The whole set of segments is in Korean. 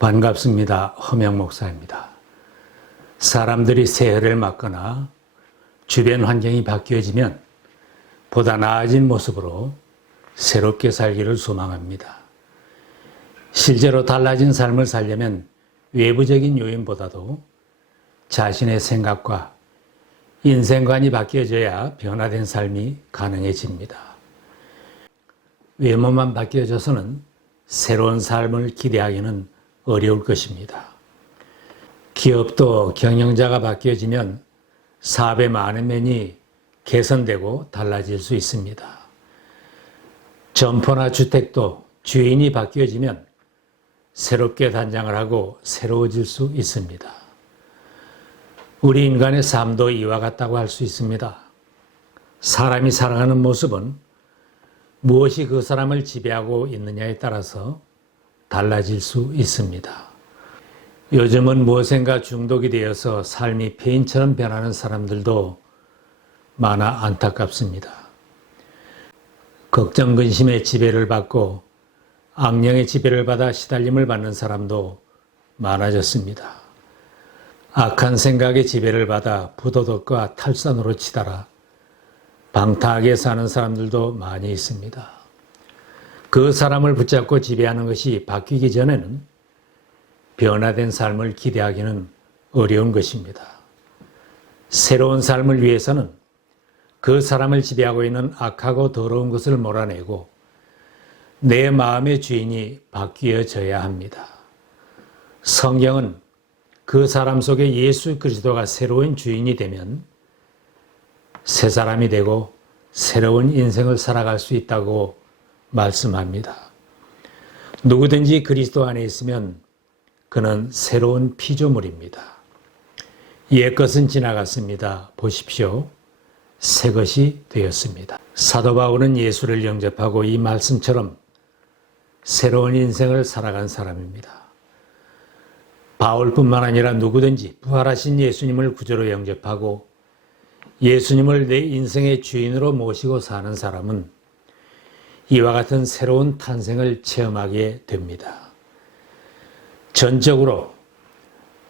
반갑습니다. 허명 목사입니다. 사람들이 새해를 맞거나 주변 환경이 바뀌어지면 보다 나아진 모습으로 새롭게 살기를 소망합니다. 실제로 달라진 삶을 살려면 외부적인 요인보다도 자신의 생각과 인생관이 바뀌어져야 변화된 삶이 가능해집니다. 외모만 바뀌어져서는 새로운 삶을 기대하기는 어려울 것입니다. 기업도 경영자가 바뀌어지면 사업의 많은 면이 개선되고 달라질 수 있습니다. 점포나 주택도 주인이 바뀌어지면 새롭게 단장을 하고 새로워질 수 있습니다. 우리 인간의 삶도 이와 같다고 할 수 있습니다. 사람이 살아가는 모습은 무엇이 그 사람을 지배하고 있느냐에 따라서 달라질 수 있습니다. 요즘은 무엇인가 중독이 되어서 삶이 페인처럼 변하는 사람들도 많아 안타깝습니다. 걱정, 근심의 지배를 받고 악령의 지배를 받아 시달림을 받는 사람도 많아졌습니다. 악한 생각의 지배를 받아 부도덕과 탈선으로 치달아 방탕하게 사는 사람들도 많이 있습니다. 그 사람을 붙잡고 지배하는 것이 바뀌기 전에는 변화된 삶을 기대하기는 어려운 것입니다. 새로운 삶을 위해서는 그 사람을 지배하고 있는 악하고 더러운 것을 몰아내고 내 마음의 주인이 바뀌어져야 합니다. 성경은 그 사람 속에 예수 그리스도가 새로운 주인이 되면 새 사람이 되고 새로운 인생을 살아갈 수 있다고 말씀합니다. 누구든지 그리스도 안에 있으면 그는 새로운 피조물입니다. 옛 것은 지나갔습니다. 보십시오. 새 것이 되었습니다. 사도 바울은 예수를 영접하고 이 말씀처럼 새로운 인생을 살아간 사람입니다. 바울뿐만 아니라 누구든지 부활하신 예수님을 구주로 영접하고 예수님을 내 인생의 주인으로 모시고 사는 사람은 이와 같은 새로운 탄생을 체험하게 됩니다. 전적으로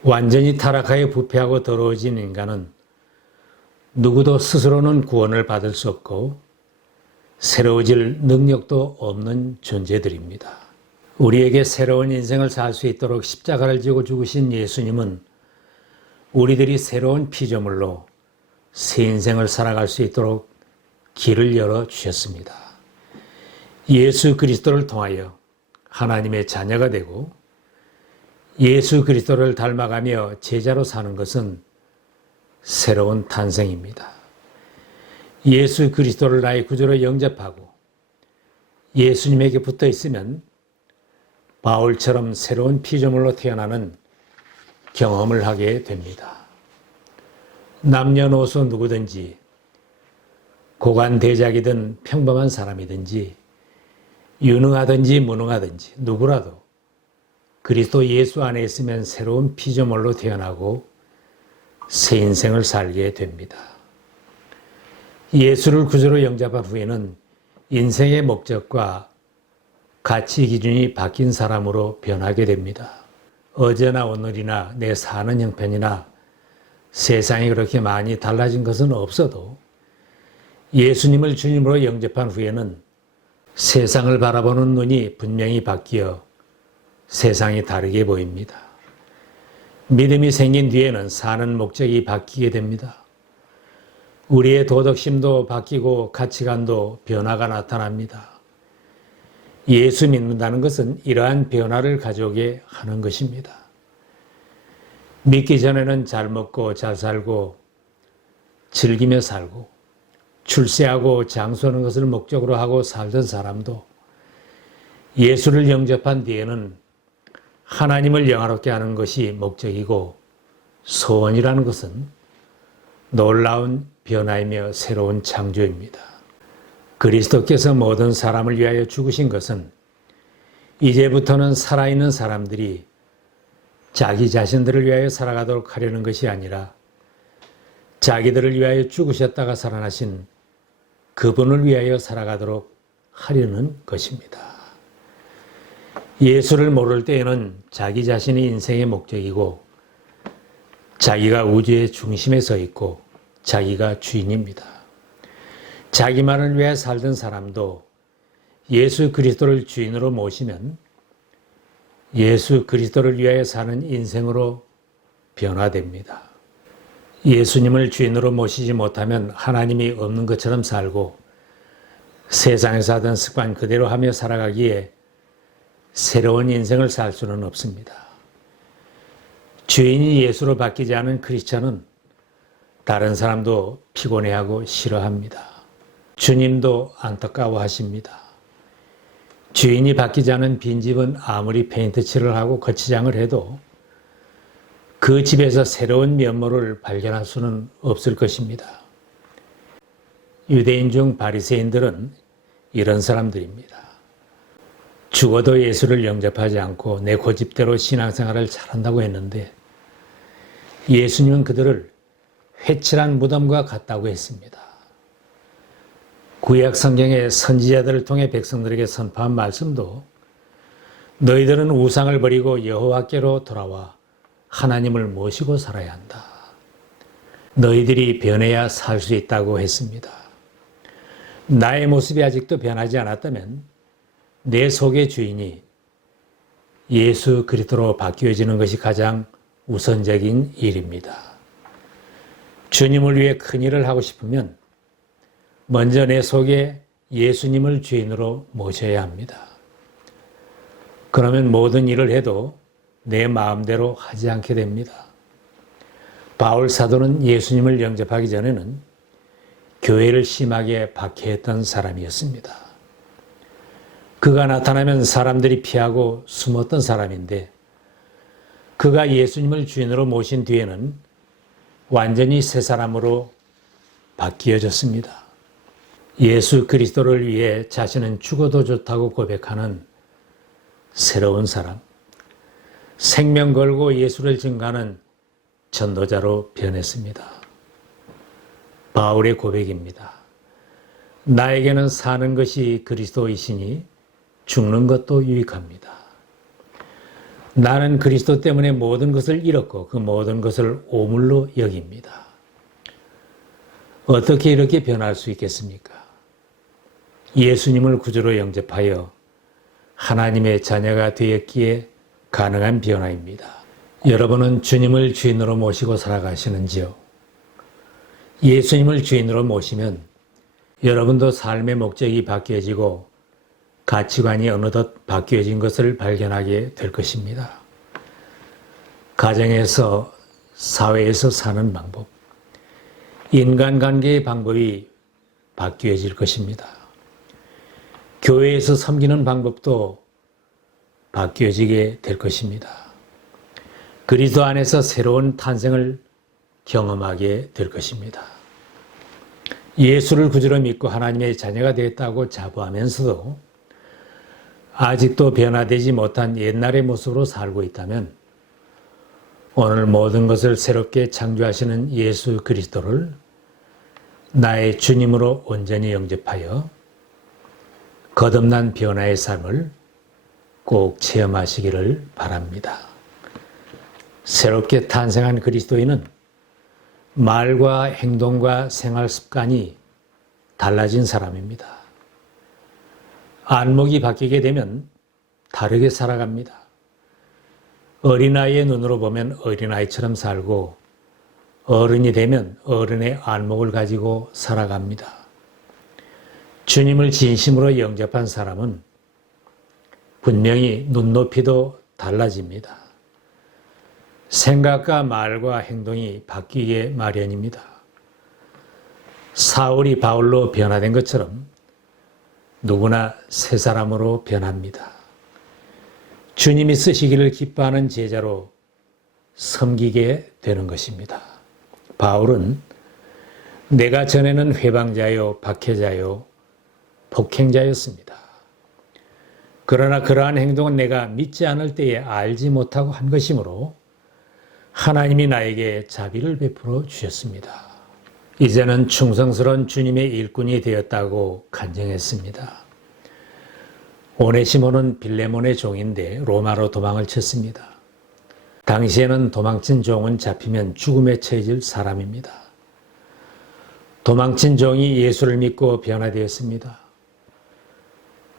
완전히 타락하여 부패하고 더러워진 인간은 누구도 스스로는 구원을 받을 수 없고 새로워질 능력도 없는 존재들입니다. 우리에게 새로운 인생을 살 수 있도록 십자가를 지고 죽으신 예수님은 우리들이 새로운 피조물로 새 인생을 살아갈 수 있도록 길을 열어주셨습니다. 예수 그리스도를 통하여 하나님의 자녀가 되고 예수 그리스도를 닮아가며 제자로 사는 것은 새로운 탄생입니다. 예수 그리스도를 나의 구주로 영접하고 예수님에게 붙어 있으면 바울처럼 새로운 피조물로 태어나는 경험을 하게 됩니다. 남녀노소 누구든지 고관대작이든 평범한 사람이든지 유능하든지 무능하든지 누구라도 그리스도 예수 안에 있으면 새로운 피조물로 태어나고 새 인생을 살게 됩니다. 예수를 구주로 영접한 후에는 인생의 목적과 가치 기준이 바뀐 사람으로 변하게 됩니다. 어제나 오늘이나 내 사는 형편이나 세상이 그렇게 많이 달라진 것은 없어도 예수님을 주님으로 영접한 후에는 세상을 바라보는 눈이 분명히 바뀌어 세상이 다르게 보입니다. 믿음이 생긴 뒤에는 사는 목적이 바뀌게 됩니다. 우리의 도덕심도 바뀌고 가치관도 변화가 나타납니다. 예수 믿는다는 것은 이러한 변화를 가져오게 하는 것입니다. 믿기 전에는 잘 먹고 잘 살고 즐기며 살고 출세하고 장수하는 것을 목적으로 하고 살던 사람도 예수를 영접한 뒤에는 하나님을 영화롭게 하는 것이 목적이고 소원이라는 것은 놀라운 변화이며 새로운 창조입니다. 그리스도께서 모든 사람을 위하여 죽으신 것은 이제부터는 살아있는 사람들이 자기 자신들을 위하여 살아가도록 하려는 것이 아니라 자기들을 위하여 죽으셨다가 살아나신 그분을 위하여 살아가도록 하려는 것입니다. 예수를 모를 때에는 자기 자신이 인생의 목적이고 자기가 우주의 중심에 서 있고 자기가 주인입니다. 자기만을 위해 살던 사람도 예수 그리스도를 주인으로 모시면 예수 그리스도를 위하여 사는 인생으로 변화됩니다. 예수님을 주인으로 모시지 못하면 하나님이 없는 것처럼 살고 세상에서 하던 습관 그대로 하며 살아가기에 새로운 인생을 살 수는 없습니다. 주인이 예수로 바뀌지 않은 크리스천은 다른 사람도 피곤해하고 싫어합니다. 주님도 안타까워하십니다. 주인이 바뀌지 않은 빈집은 아무리 페인트 칠을 하고 거치장을 해도 그 집에서 새로운 면모를 발견할 수는 없을 것입니다. 유대인 중 바리새인들은 이런 사람들입니다. 죽어도 예수를 영접하지 않고 내 고집대로 신앙생활을 잘한다고 했는데 예수님은 그들을 회칠한 무덤과 같다고 했습니다. 구약 성경의 선지자들을 통해 백성들에게 선포한 말씀도 너희들은 우상을 버리고 여호와께로 돌아와 하나님을 모시고 살아야 한다. 너희들이 변해야 살 수 있다고 했습니다. 나의 모습이 아직도 변하지 않았다면 내 속의 주인이 예수 그리스도로 바뀌어지는 것이 가장 우선적인 일입니다. 주님을 위해 큰 일을 하고 싶으면 먼저 내 속에 예수님을 주인으로 모셔야 합니다. 그러면 모든 일을 해도 내 마음대로 하지 않게 됩니다. 바울 사도는 예수님을 영접하기 전에는 교회를 심하게 박해했던 사람이었습니다. 그가 나타나면 사람들이 피하고 숨었던 사람인데 그가 예수님을 주인으로 모신 뒤에는 완전히 새 사람으로 바뀌어졌습니다. 예수 그리스도를 위해 자신은 죽어도 좋다고 고백하는 새로운 사람, 생명 걸고 예수를 증거하는 전도자로 변했습니다. 바울의 고백입니다. 나에게는 사는 것이 그리스도이시니 죽는 것도 유익합니다. 나는 그리스도 때문에 모든 것을 잃었고 그 모든 것을 오물로 여깁니다. 어떻게 이렇게 변할 수 있겠습니까? 예수님을 구주로 영접하여 하나님의 자녀가 되었기에 가능한 변화입니다. 여러분은 주님을 주인으로 모시고 살아가시는지요? 예수님을 주인으로 모시면 여러분도 삶의 목적이 바뀌어지고 가치관이 어느덧 바뀌어진 것을 발견하게 될 것입니다. 가정에서, 사회에서 사는 방법, 인간관계의 방법이 바뀌어질 것입니다. 교회에서 섬기는 방법도 바뀌어지게 될 것입니다. 그리스도 안에서 새로운 탄생을 경험하게 될 것입니다. 예수를 구주로 믿고 하나님의 자녀가 되었다고 자부하면서도 아직도 변화되지 못한 옛날의 모습으로 살고 있다면 오늘 모든 것을 새롭게 창조하시는 예수 그리스도를 나의 주님으로 온전히 영접하여 거듭난 변화의 삶을 꼭 체험하시기를 바랍니다. 새롭게 탄생한 그리스도인은 말과 행동과 생활 습관이 달라진 사람입니다. 안목이 바뀌게 되면 다르게 살아갑니다. 어린아이의 눈으로 보면 어린아이처럼 살고 어른이 되면 어른의 안목을 가지고 살아갑니다. 주님을 진심으로 영접한 사람은 분명히 눈높이도 달라집니다. 생각과 말과 행동이 바뀌게 마련입니다. 사울이 바울로 변화된 것처럼 누구나 새 사람으로 변합니다. 주님이 쓰시기를 기뻐하는 제자로 섬기게 되는 것입니다. 바울은 내가 전에는 회방자요, 박해자요, 폭행자였습니다. 그러나 그러한 행동은 내가 믿지 않을 때에 알지 못하고 한 것이므로 하나님이 나에게 자비를 베풀어 주셨습니다. 이제는 충성스러운 주님의 일꾼이 되었다고 간증했습니다. 오네시모는 빌레몬의 종인데 로마로 도망을 쳤습니다. 당시에는 도망친 종은 잡히면 죽음에 처해질 사람입니다. 도망친 종이 예수를 믿고 변화되었습니다.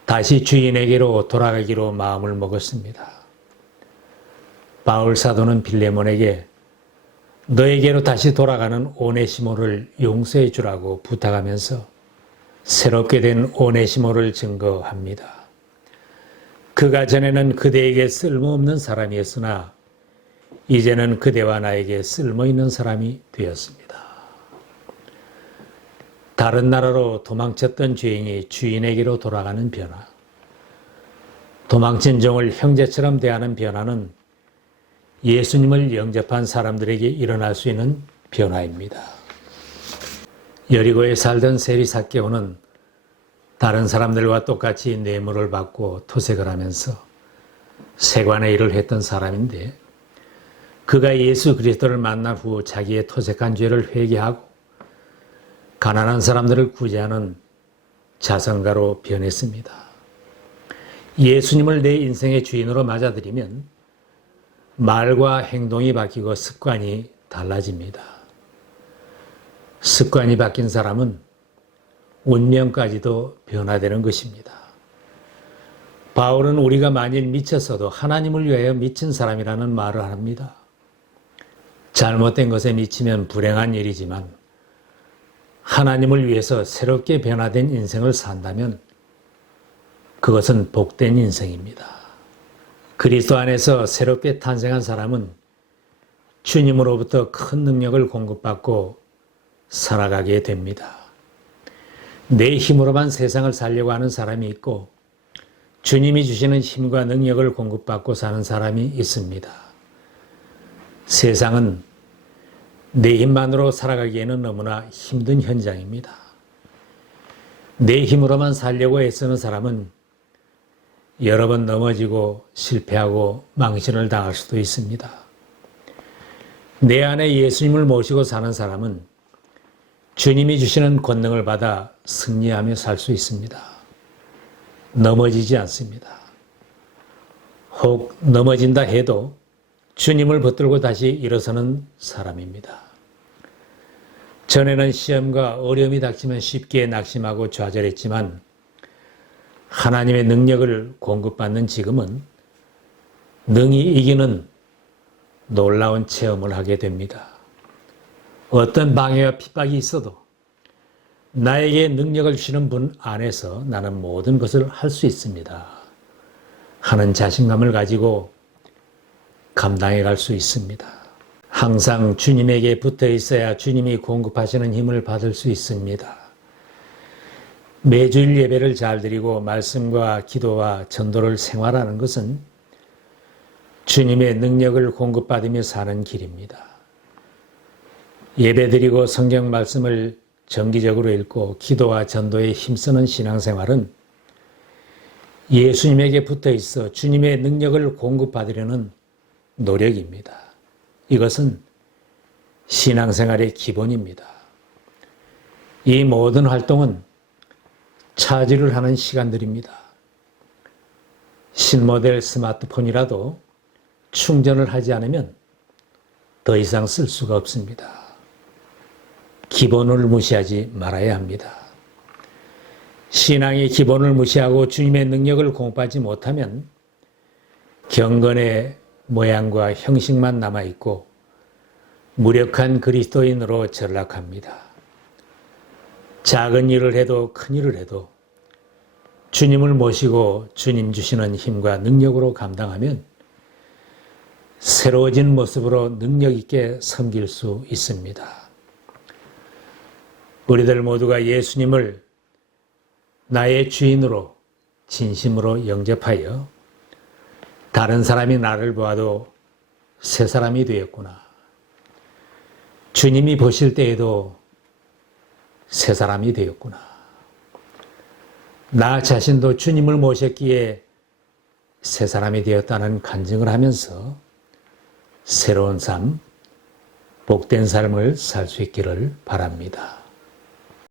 다시 주인에게로 돌아가기로 마음을 먹었습니다. 바울 사도는 빌레몬에게 너에게로 다시 돌아가는 오네시모를 용서해 주라고 부탁하면서 새롭게 된 오네시모를 증거합니다. 그가 전에는 그대에게 쓸모없는 사람이었으나 이제는 그대와 나에게 쓸모있는 사람이 되었습니다. 다른 나라로 도망쳤던 죄인이 주인에게로 돌아가는 변화, 도망친 종을 형제처럼 대하는 변화는 예수님을 영접한 사람들에게 일어날 수 있는 변화입니다. 여리고에 살던 세리 삭개오는 다른 사람들과 똑같이 뇌물을 받고 토색을 하면서 세관의 일을 했던 사람인데 그가 예수 그리스도를 만난 후 자기의 토색한 죄를 회개하고 가난한 사람들을 구제하는 자선가로 변했습니다. 예수님을 내 인생의 주인으로 맞아들이면 말과 행동이 바뀌고 습관이 달라집니다. 습관이 바뀐 사람은 운명까지도 변화되는 것입니다. 바울은 우리가 만일 미쳤어도 하나님을 위하여 미친 사람이라는 말을 합니다. 잘못된 것에 미치면 불행한 일이지만 하나님을 위해서 새롭게 변화된 인생을 산다면 그것은 복된 인생입니다. 그리스도 안에서 새롭게 탄생한 사람은 주님으로부터 큰 능력을 공급받고 살아가게 됩니다. 내 힘으로만 세상을 살려고 하는 사람이 있고 주님이 주시는 힘과 능력을 공급받고 사는 사람이 있습니다. 세상은 내 힘만으로 살아가기에는 너무나 힘든 현장입니다. 내 힘으로만 살려고 애쓰는 사람은 여러 번 넘어지고 실패하고 망신을 당할 수도 있습니다. 내 안에 예수님을 모시고 사는 사람은 주님이 주시는 권능을 받아 승리하며 살 수 있습니다. 넘어지지 않습니다. 혹 넘어진다 해도 주님을 붙들고 다시 일어서는 사람입니다. 전에는 시험과 어려움이 닥치면 쉽게 낙심하고 좌절했지만 하나님의 능력을 공급받는 지금은 능히 이기는 놀라운 체험을 하게 됩니다. 어떤 방해와 핍박이 있어도 나에게 능력을 주시는 분 안에서 나는 모든 것을 할 수 있습니다 하는 자신감을 가지고 감당해 갈 수 있습니다. 항상 주님에게 붙어 있어야 주님이 공급하시는 힘을 받을 수 있습니다. 매주일 예배를 잘 드리고 말씀과 기도와 전도를 생활하는 것은 주님의 능력을 공급받으며 사는 길입니다. 예배 드리고 성경 말씀을 정기적으로 읽고 기도와 전도에 힘쓰는 신앙생활은 예수님에게 붙어 있어 주님의 능력을 공급받으려는 노력입니다. 이것은 신앙생활의 기본입니다. 이 모든 활동은 차지를 하는 시간들입니다. 신모델 스마트폰이라도 충전을 하지 않으면 더 이상 쓸 수가 없습니다. 기본을 무시하지 말아야 합니다. 신앙의 기본을 무시하고 주님의 능력을 공급하지 못하면 경건의 모양과 형식만 남아있고 무력한 그리스도인으로 전락합니다. 작은 일을 해도 큰 일을 해도 주님을 모시고 주님 주시는 힘과 능력으로 감당하면 새로워진 모습으로 능력 있게 섬길 수 있습니다. 우리들 모두가 예수님을 나의 주인으로 진심으로 영접하여 다른 사람이 나를 보아도 새 사람이 되었구나. 주님이 보실 때에도 새 사람이 되었구나. 나 자신도 주님을 모셨기에 새 사람이 되었다는 간증을 하면서 새로운 삶, 복된 삶을 살 수 있기를 바랍니다.